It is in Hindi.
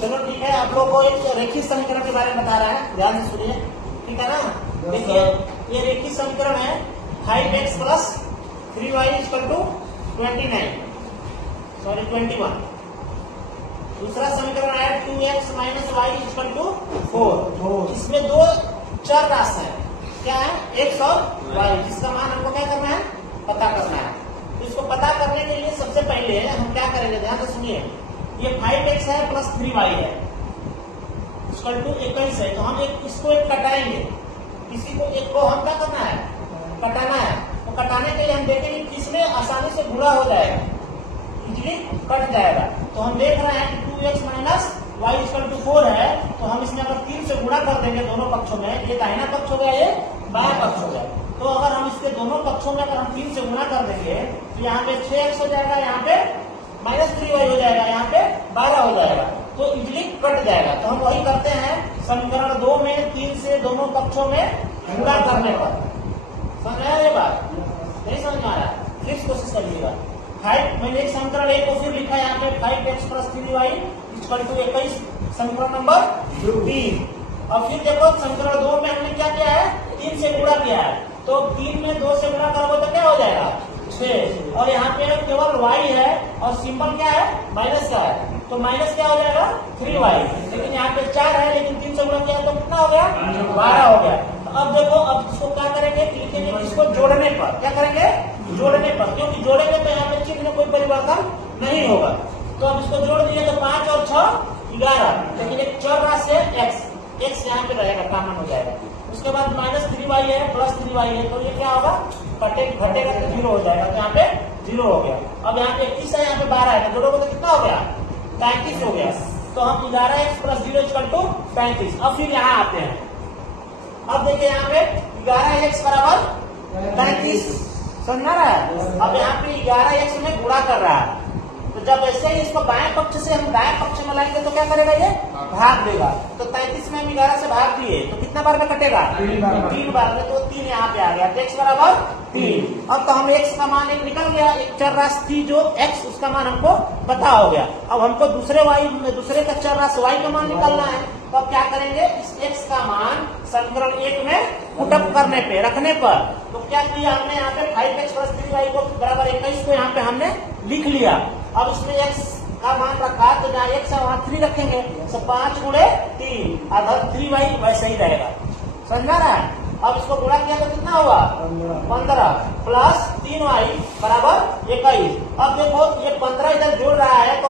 चलो ठीक है, आप लोग को एक रेखीय समीकरण के बारे में बता रहा है, ध्यान से सुनिए, ठीक है ना। देखिए ये रेखीय समीकरण है 5x plus 3y equal to 21। दूसरा समीकरण है 2x minus Y equal to 4। इसमें दो चर राशि है, क्या है, x और y, जिसका मान हमको क्या करना है, पता करना है। तो इसको पता करने के लिए सबसे पहले हम क्या करेंगे, ध्यान से सुनिए। ये 5x है प्लस 3y है इक्वल टू 21 है, तो हम इसको एक कटाएंगे, किसी को एक को हम क्या करना है, कटाना है। तो कटाने के लिए हम देखेंगे किसमें आसानी से गुणा हो जाएगा, इजीली कट जाएगा। तो हम देख रहे हैं कि 2x minus y equal to 4 है, तो हम इसमें अगर 3 से गुणा कर देंगे दोनों पक्षों में, ये दाहिना पक्ष हो गया, ये बायां पक्ष हो गया। तो अगर हम इसके दोनों पक्षों में अगर हम 3 से गुणा कर देंगे तो यहाँ पे 6x हो जाएगा, यहाँ पे माइनस 3y हो जाएगा, यहाँ पे 12 हो जाएगा, तो इजीली कट जाएगा। तो हम वही करते हैं समीकरण 2 में 3 से दोनों पक्षों में गुणा करने पर। समझ आया ये बात, नहीं समझ में आ रहा, फिर कोशिश करिएगा। 5 मैंने एक समीकरण 1 को फिर लिखा है यहाँ पे 5x plus 3y equal to 21, समीकरण नंबर 3। और फिर देखो समीकरण 2 में हमने क्या किया है, 3 से गुणा किया है, तो 3 में 2 से गुणा करोगे तो क्या हो जाएगा, 6। और यहाँ पे केवल y है और सिंबल क्या है, माइनस का है, तो माइनस क्या हो जाएगा 3y। लेकिन यहाँ पे 4 है, लेकिन 3 से गुणा किया तो कितना हो गया, 12 हो गया। तो अब देखो, अब इसको क्या करेंगे, लिखेंगे इसको जोड़ने पर, क्या करेंगे, जोड़ने पर, क्योंकि जोड़ेंगे तो यहाँ पे चिन्ह में कोई परिवर्तन नहीं होगा। तो अब इसको जोड़ दिए तो 5 और 6 11, लेकिन एक चर राशि है x यहाँ पे रहेगा, कॉमन हो जाएगा। उसके बाद माइनस 3y है प्लस 3y है, तो ये क्या होगा, घटेगा तो 0 हो जाएगा, तो यहाँ पे 0 हो गया। अब यहाँ पे 21 है, यहाँ पे 12 है, तो जोड़ोगे तो कितना हो गया, 35 हो गया। तो हम 11x प्लस 0 इक्वल टू 35। अब फिर यहाँ आते हैं, अब देखिए यहाँ पे 11x बराबर 35, समझा रहा है। अब यहाँ पे 11x में गुणा कर रहा है, तो जब ऐसे ही इसको बाएं पक्ष से हम दाएं पक्ष में लाएंगे तो क्या करेगा, ये भाग देगा। तो 33 में हम 11 से भाग दिए तो कितना बार में कटेगा, 3 बार में, तो 3 यहाँ पे आ गया, तो x बराबर 3। अब तो हम x का मान एक निकल गया, एक चर राशि थी जो x, उसका मान हमको पता हो गया। अब हमको दूसरे का चर राशि y का मान निकालना है, तो अब क्या करेंगे, इस x का मान समीकरण 1 में पुटअप करने पे, रखने पर, तो क्या किया हमने, यहाँ पे 5x प्लस 3y को बराबर 21 को यहाँ पे हमने लिख लिया। अब इसमें x का मान रखा, तो जहाँ x है वहाँ 3 रखेंगे, तो 5 गुणे 3 अगर 3y वैसे ही रहेगा, समझ रहा है। अब इसको गुणा किया तो कितना हुआ, 15 प्लस 3y बराबर 21। अब देखो ये 15 इधर जोड़ रहा है तो